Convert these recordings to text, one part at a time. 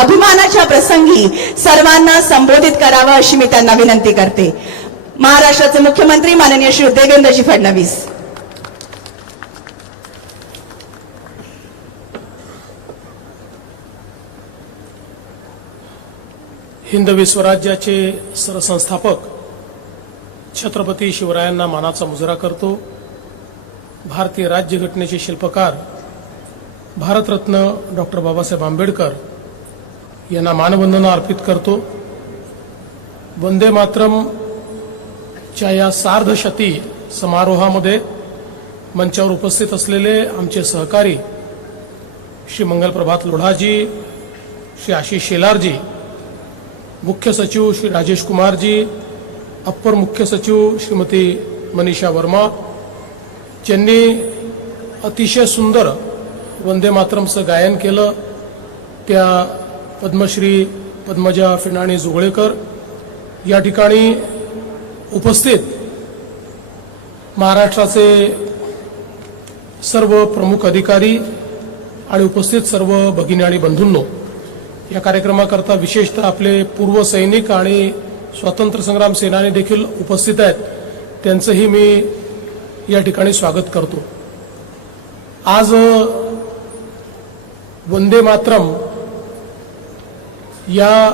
अभिमानाच्या प्रसंगी सर्वांना संबोधित करावं अशी मी त्यांना विनंती करते. महाराष्ट्राचे मुख्यमंत्री माननीय श्री देवेंद्रजी फडणवीस. हिंदवी स्वराज्याचे सरसंस्थापक छत्रपती शिवरायांना मानाचा मुजरा करतो. भारतीय राज्यघटनेचे शिल्पकार भारतरत्न डॉक्टर बाबासाहेब आंबेडकर यांना मानवंदना अर्पित करतो. वंदे मातरमच्या या सार्धशती समारोहामध्ये मंचावर उपस्थित असलेले आमचे सहकारी श्री मंगलप्रभात लोढाजी, श्री आशिष शेलारजी, मुख्य सचिव श्री राजेश कुमारजी, अप्पर मुख्य सचिव श्रीमती मनीषा वर्मा, ज्यांनी अतिशय सुंदर वंदे मातरमचं गायन केलं, त्या पद्मश्री पद्मजा फिनाणी जुगळेकर, या ठिकाणी उपस्थित महाराष्ट्राचे सर्व प्रमुख अधिकारी आणि उपस्थित सर्व भगिनी आणि बंधूंनो, या कार्यक्रमाकरता विशेषतः आपले पूर्व सैनिक आणि स्वातंत्र्य संग्राम सेनानी देखील उपस्थित आहेत, त्यांचंही मी या ठिकाणी स्वागत करतो. आज वंदे मातरम या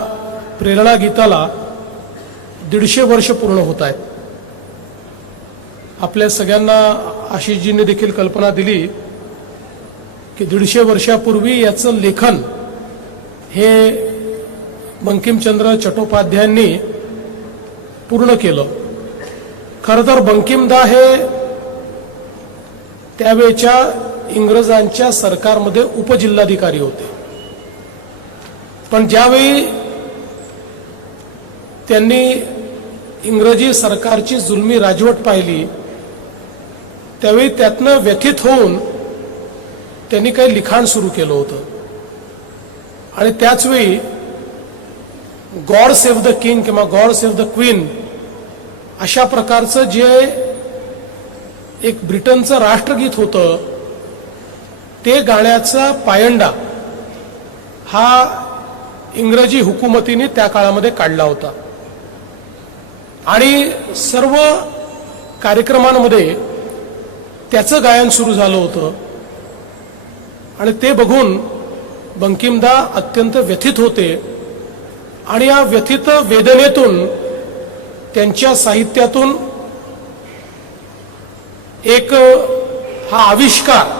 प्रेरणा गीताला 150 वर्ष पूर्ण होत आहेत. आपल्या सगळ्यांना आशिषजींनी देखील कल्पना दिली की 150 वर्षापूर्वी याचं लेखन हे बंकिमचंद्र चट्टोपाध्यायांनी पूर्ण केलं. खरं तर बंकिमदा हे त्यावेळच्या इंग्रजांच्या सरकारमध्ये उपजिल्हाधिकारी होते, पण ज्यावेळी त्यांनी इंग्रजी सरकारची जुलमी राजवट पाहिली त्यावेळी त्यातनं व्यथित होऊन त्यांनी काही लिखाण सुरू केलं होतं. आणि त्याचवेळी गॉड सेव्ह द किंग किंवा गॉड सेव्ह द क्वीन अशा प्रकारचं जे एक ब्रिटनचं राष्ट्रगीत होतं ते गाण्याचा पायंडा हा इंग्रजी हुकुमतीने त्या काळामध्ये काढला होता. आणि सर्व कार्यक्रमांमध्ये त्याचं गायन सुरू झालं होतं. आणि ते बघून बंकिमदा अत्यंत व्यथित होते आणि या व्यथित वेदनेतून त्यांच्या साहित्यातून एक हा आविष्कार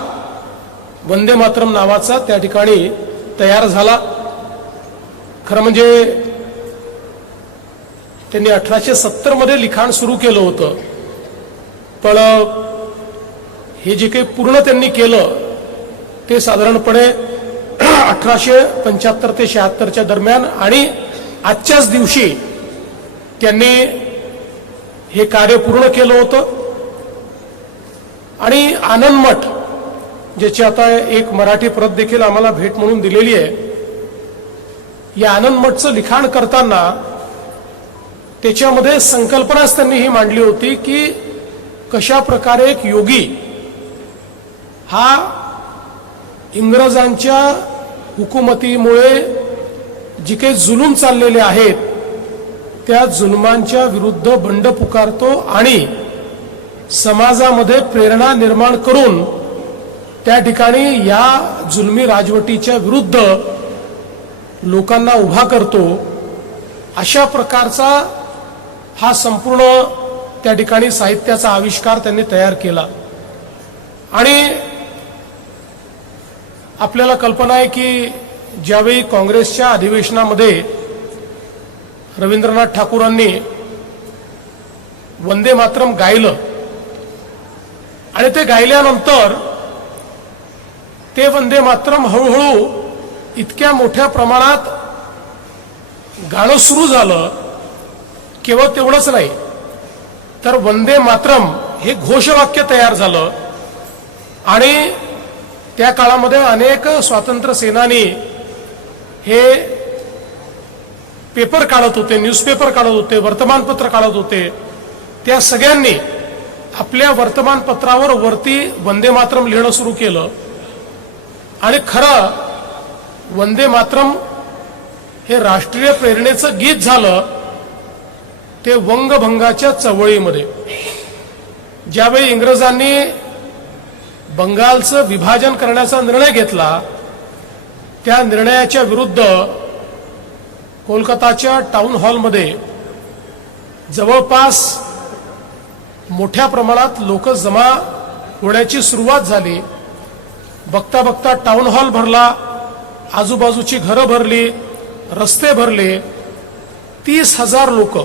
वंदे मातरम नावाचा त्या ठिकाणी तयार झाला. खरं म्हणजे त्यांनी 1870 मध्ये लिखाण सुरू केलं होतं, पण हे जे काही पूर्ण त्यांनी केलं ते साधारणपणे 1875 ते 76 दरम्यान, आणि आजच्याच दिवशी त्यांनी हे कार्य पूर्ण केलं होतं. आणि आनंदमठ, ज्याची आता एक मराठी प्रत देखील आम्हाला भेट म्हणून दिलेली आहे, या आनंदमठचं लिखाण करताना त्याच्यामध्ये संकल्पनाच त्यांनी ही मांडली होती की कशा प्रकारे एक योगी हा इंग्रजांच्या हुकुमतीमुळे जी काही जुलूम चाललेले आहेत त्या जुलमांच्या विरुद्ध बंड पुकारतो आणि समाजामध्ये प्रेरणा निर्माण करून त्या ठिकाणी या जुलमी राजवटीच्या विरुद्ध लोकांना उभा करतो. अशा प्रकारचा हा संपूर्ण त्या ठिकाणी साहित्याचा आविष्कार त्यांनी तयार केला. आणि आपल्याला कल्पना आहे की ज्यावेळी काँग्रेसच्या अधिवेशनामध्ये रवींद्रनाथ ठाकूरांनी वंदे मातरम गायलं आणि ते गायल्यानंतर ते वंदे मातरम हळूहळू इतक्या मोठ्या प्रमाणात गाणं सुरू झालं. केवळ तेवढंच नाही तर वंदे मातरम हे घोषवाक्य तयार झालं. आणि त्या काळामध्ये अनेक स्वातंत्र्य सेनानी हे पेपर काढत होते, न्यूजपेपर काढत होते, वर्तमानपत्र काढत होते. त्या सगळ्यांनी आपल्या वर्तमानपत्रावर वरती वंदे मातरम लिहिणं सुरू केलं. आणि खरं वंदे मातरम हे राष्ट्रीय प्रेरणेचं गीत झालं ते वंगभंगाच्या चळवळीमध्ये. ज्यावेळी इंग्रजांनी बंगालचं विभाजन करण्याचा निर्णय घेतला, त्या निर्णयाच्या विरुद्ध कोलकाताच्या टाउन हॉलमध्ये जवळपास मोठ्या प्रमाणात लोक जमा होण्याची सुरुवात झाली. बघता बघता टाउन हॉल भरला, आजूबाजूची घरं भरली, रस्ते भरले. 30,000 लोक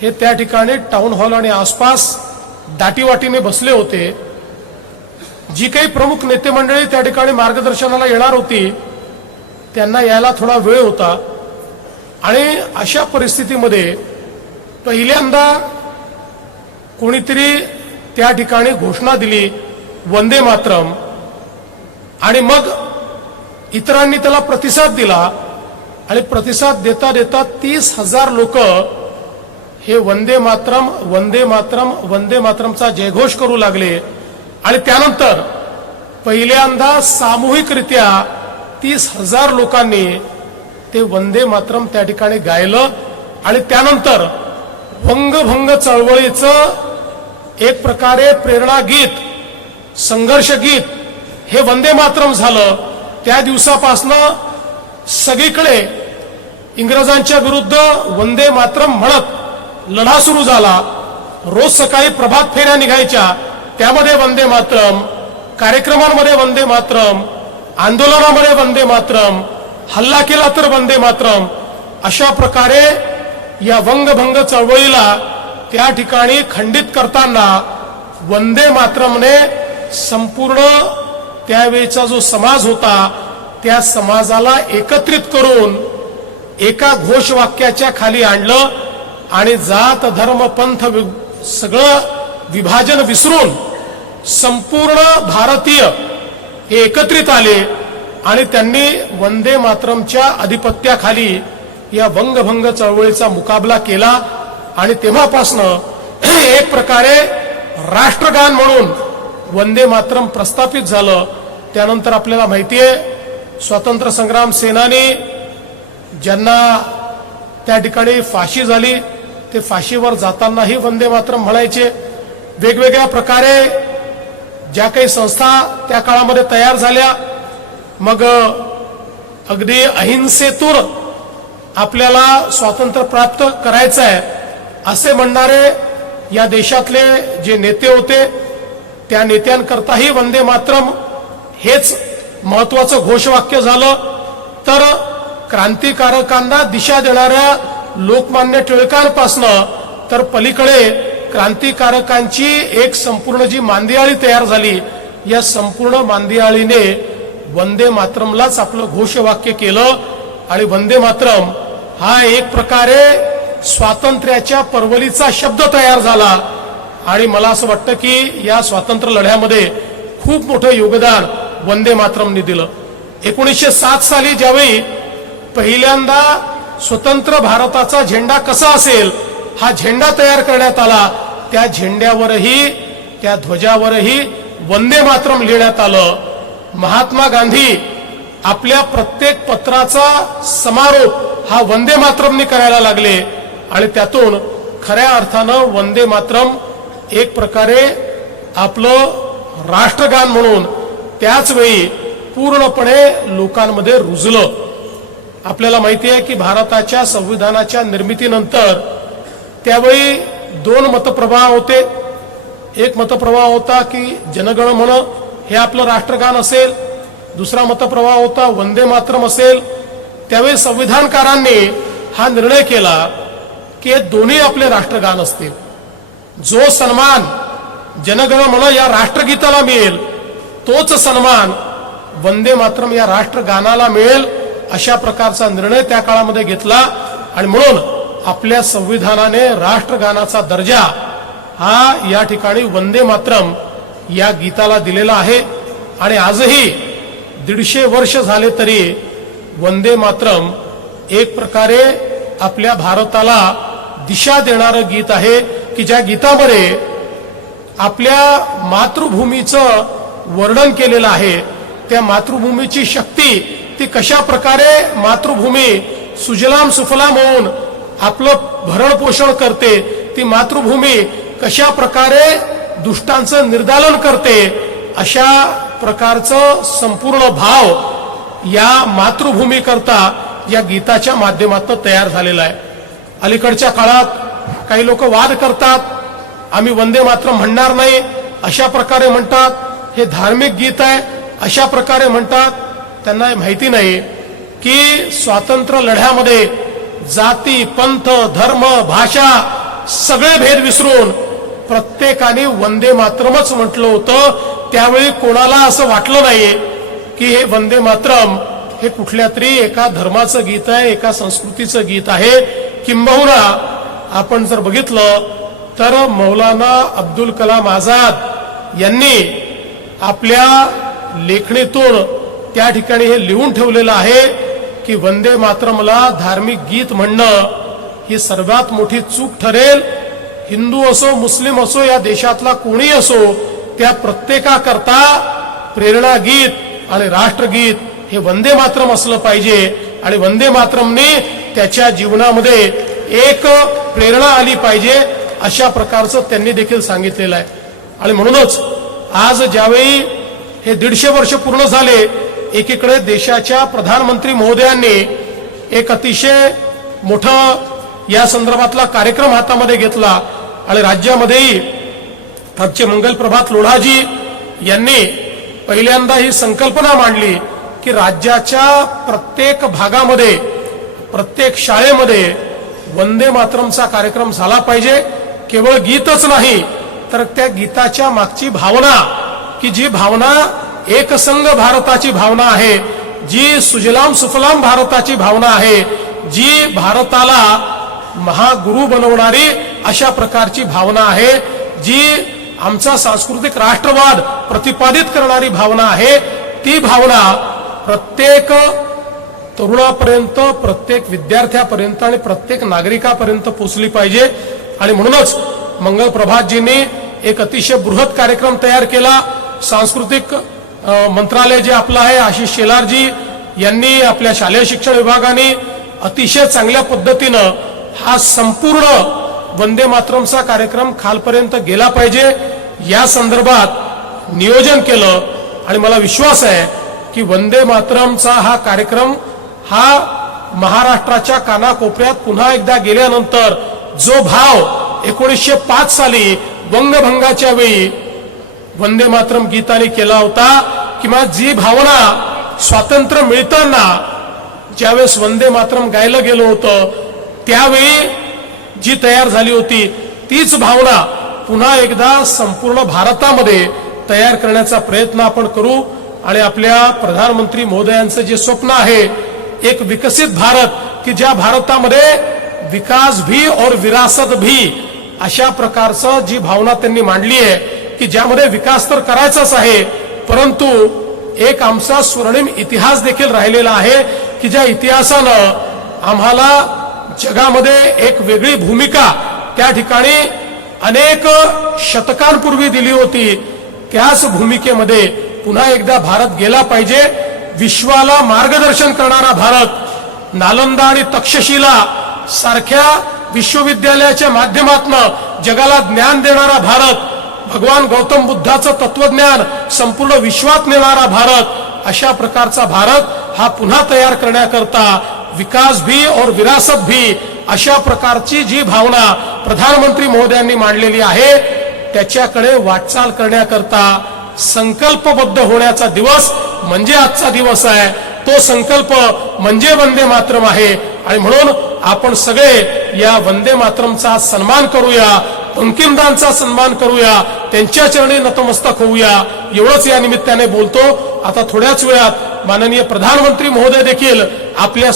हे त्या ठिकाणी टाउन हॉल आणि आसपास दाटीवाटीने बसले होते. जी काही प्रमुख नेते मंडळी त्या ठिकाणी मार्गदर्शनाला येणार होती त्यांना यायला थोडा वेळ होता. आणि अशा परिस्थितीमध्ये पहिल्यांदा कोणीतरी त्या ठिकाणी घोषणा दिली, वंदे मातरम. आणि मग इतरांनी त्याला प्रतिसाद दिला आणि प्रतिसाद देता देता 30,000 लोक हे वंदे मातरम वंदे मातरम वंदे मातरमचा जयघोष करू लागले. आणि त्यानंतर पहिल्यांदा सामूहिकरित्या 30,000 लोकांनी ते वंदे मातरम त्या ठिकाणी गायलं. आणि त्यानंतर वंगभंग चळवळीचं एक प्रकारे प्रेरणा गीत, संघर्ष गीत हे वंदे मातरम झालं. त्या दिवसापासनं सगळीकडे इंग्रजांच्या विरुद्ध वंदे मातरम म्हणत लढा सुरू झाला. रोज सकाळी प्रभात फेऱ्या निघायच्या, त्यामध्ये वंदे मातरम, कार्यक्रमांमध्ये वंदे मातरम, आंदोलनामध्ये वंदे मातरम, हल्ला केला तर वंदे मातरम. अशा प्रकारे या वंगभंग चळवळीला त्या ठिकाणी खंडित करताना वंदे मातरमने संपूर्ण त्यावेळेचा जो समाज होता त्या समाजाला एकत्रित करून एका घोषवाक्याच्या खाली आणलं. आणि जात धर्म पंथ सगळं विभाजन विसरून संपूर्ण भारतीय हे एकत्रित आले आणि त्यांनी वंदे मातरमच्या अधिपत्याखाली या वंगभंग चळवळीचा मुकाबला केला. आणि तेव्हापासनं एक प्रकारे राष्ट्रगान म्हणून वंदे मातरम प्रस्थापित झालं. त्यानंतर आपल्याला माहिती आहे स्वातंत्र्य संग्राम सेनानी ज्यांना त्या ठिकाणी फाशी झाली ते फाशीवर जातानाही वंदे मातरम म्हणायचे. वेगवेगळ्या प्रकारे ज्या काही संस्था त्या काळामध्ये तयार झाल्या, मग अगदी अहिंसेतून आपल्याला स्वातंत्र्य प्राप्त करायचं आहे असे म्हणणारे या देशातले जे नेते होते त्या नेत्यांकरताही वंदे मातरम हेच महत्वाचं घोषवाक्य झालं. तर क्रांतिकारकांना दिशा देणाऱ्या लोकमान्य टिळकांपासनं तर पलीकडे क्रांतिकारकांची एक संपूर्ण जी मांदियाळी तयार झाली, या संपूर्ण मांदियाळीने वंदे मातरमलाच आपलं घोषवाक्य केलं. आणि वंदे मातरम हा एक प्रकारे स्वातंत्र्याच्या परवलीचा शब्द तयार झाला. आणि मला असं वाटतं की या स्वातंत्र्य लढ्यामध्ये खूप मोठं योगदान वंदे मातरमने दिलं. 1907 साली ज्यावेळी पहिल्यांदा स्वतंत्र भारताचा झेंडा कसा असेल हा झेंडा तयार करण्यात आला, त्या झेंड्यावरही त्या ध्वजावरही वंदे मातरम लिहिण्यात आलं. महात्मा गांधी आपल्या प्रत्येक पत्राचा समारोप हा वंदे मातरमने करायला लागले. आणि त्यातून खऱ्या अर्थानं वंदे मातरम एक प्रकारे आपलं राष्ट्रगान म्हणून त्याच वेळी पूर्णपणे लोकांमध्ये रुजलं. आपल्याला माहिती आहे की भारताच्या संविधानाच्या निर्मितीनंतर त्यावेळी 2 मतप्रवाह होते. एक मतप्रवाह होता की जनगण मन हे आपलं राष्ट्रगान असेल, दुसरा मतप्रवाह होता वंदे मातरम असेल. त्यावेळी संविधानकारांनी हा निर्णय केला की हे दोन्ही आपले राष्ट्रगान असतील. जो सन्मान जनगण मन या राष्ट्रगीताला मिळेल तोच सन्मान वंदे मातरम या राष्ट्रगानाला मिळेल, अशा प्रकारचा निर्णय त्या काळामध्ये घेतला. आणि म्हणून आपल्या संविधानाने राष्ट्रगानाचा दर्जा हा या ठिकाणी वंदे मातरम या गीताला दिलेला आहे. आणि आजही 150 वर्ष झाले तरी वंदे मातरम एक प्रकारे आपल्या भारताला दिशा देणारं गीत आहे की ज्या गीतामध्ये आपल्या मातृभूमीचं वर्णन केलेलं आहे. त्या मातृभूमीची शक्ती ती कशा प्रकारे मातृभूमी सुजलाम सुफलाम होऊन आपलं भरण पोषण करते, ती मातृभूमी कशा प्रकारे दुष्टांचं निर्दालन करते, अशा प्रकारचं संपूर्ण भाव या मातृभूमी करता या गीताच्या माध्यमातून तयार झालेला आहे. अलीकडच्या काळात काही लोक वाद करतात, आम्ही वंदे मातरम म्हणणार नाही अशा प्रकारे म्हणतात, हे धार्मिक गीत आहे अशा प्रकारे म्हणतात. त्यांना हे माहिती नाही की स्वातंत्र्य लढ्यामध्ये जाती, पंथ, धर्म, भाषा सगळे भेद विसरून प्रत्येकाने वंदे मातरमच म्हटलं होतं. त्यावेळी कोणाला असं वाटलं नाही की हे वंदे मातरम हे कुठल्या तरी एका धर्माचं गीत आहे, एका संस्कृतीचं गीत आहे. किंबहुना आपण जर बघितलं तर मौलाना अब्दुल कलाम आझाद यांनी आपल्या लेखणीतून त्या ठिकाणी हे लिहून ठेवलेलं आहे की वंदे मातरमला धार्मिक गीत म्हणणं ही सर्वात मोठी चूक ठरेल. हिंदू असो, मुस्लिम असो, या देशातला कोणी असो, त्या प्रत्येकाकरता प्रेरणा गीत आणि राष्ट्रगीत हे वंदे मातरम असलं पाहिजे. आणि वंदे मातरमने त्याच्या जीवनामध्ये एक प्रेरणा आली पाहिजे अशा प्रकारचं त्यांनी देखील सांगितलेलं आहे. आणि म्हणूनच आज ज्यावेळी हे 150 वर्ष पूर्ण झाले, एकीकडे देशाच्या प्रधानमंत्री महोदयांनी एक अतिशय मोठा या संदर्भातला कार्यक्रम हातामध्ये घेतला आणि राज्यामध्येही आमचे मंगलप्रभात लोढाजी यांनी पहिल्यांदा ही संकल्पना मांडली की राज्याच्या प्रत्येक भागामध्ये, प्रत्येक शाळेमध्ये वंदे मातरमचा कार्यक्रम झाला पाहिजे. केवळ गीतच नाही तर त्या गीताच्या मागची भावना, की जी भावना एकसंघ भारताची भावना आहे, जी सुजलाम सुफलाम भारताची भावना आहे, जी भारताला महागुरु बनवणारी अशा प्रकारची भावना आहे, जी आमचा सांस्कृतिक राष्ट्रवाद प्रतिपादित करणारी भावना आहे, ती भावना प्रत्येक तरुणापर्यंत, प्रत्येक विद्यार्थ्यापर्यंत आणि प्रत्येक नागरिकापर्यंत पोहोचली पाहिजे. आणि म्हणूनच मंगल प्रभातजींनी एक अतिशय बृहत कार्यक्रम तयार केला. सांस्कृतिक मंत्रालय जे आपलं आहे, आशिष शेलारजी यांनी आपल्या शालेय शिक्षण विभागाने अतिशय चांगल्या पद्धतीनं हा संपूर्ण वंदे मातरमचा कार्यक्रम खालपर्यंत गेला पाहिजे या संदर्भात नियोजन केलं. आणि मला विश्वास आहे की वंदे मातरमचा हा कार्यक्रम हा महाराष्ट्राच्या कानाकोपऱ्यात पुन्हा एकदा गेल्यानंतर जो भाव 1905 साली वंगभंगाच्या वेळी वंदे मातरम गीताने केला होता, किंवा जी भावना स्वातंत्र्य मिळताना ज्यावेळेस वंदे मातरम गायलं गेलं होतं त्यावेळी जी तयार झाली होती, तीच भावना पुन्हा एकदा संपूर्ण भारतामध्ये तयार करण्याचा प्रयत्न आपण करू. आणि आपल्या प्रधानमंत्री महोदयांचं जे स्वप्न आहे, एक विकसित भारत, की ज्या भारतामध्ये विकास भी और विरासत भी अशा प्रकारचं जी भावना त्यांनी मांडली आहे, की ज्यामध्ये विकास तर करायचाच आहे, परंतु एक आमचा स्वर्णिम इतिहास देखील राहिलेला आहे, की ज्या इतिहासानं आम्हाला जगामध्ये एक वेगळी भूमिका त्या ठिकाणी अनेक शतकांपूर्वी दिली होती. त्याच भूमिकेमध्ये पुन्हा एकदा भारत गेला पाहिजे. विश्वाला मार्गदर्शन करणारा भारत, नालंदा आणि तक्षशिला सारख्या विश्वविद्यालयाच्या माध्यमातून जगाला ज्ञान देणारा भारत, भगवान गौतम बुद्धाचं तत्वज्ञान संपूर्ण विश्वात नेणारा भारत, अशा प्रकारचा भारत हा पुन्हा तयार करण्याकरता विकास भी और विरासत भी अशा प्रकारची जी भावना प्रधानमंत्री महोदयांनी मांडलेली आहे, त्याच्याकडे वाटचाल करण्याकरता संकल्पबद्ध होण्याचा दिवस म्हणजे आजचा दिवस आहे. तो संकल्प म्हणजे वंदे मातरम आहे. आणि म्हणून आपण सगळे या वंदे मातरमचा सन्मान करूया, अंकिमदांचा सन्मान करूया, त्यांच्या चरणी नतमस्तक होऊया. एवढंच या निमित्ताने बोलतो. आता थोड्याच वेळात माननीय प्रधानमंत्री महोदय देखील आपल्या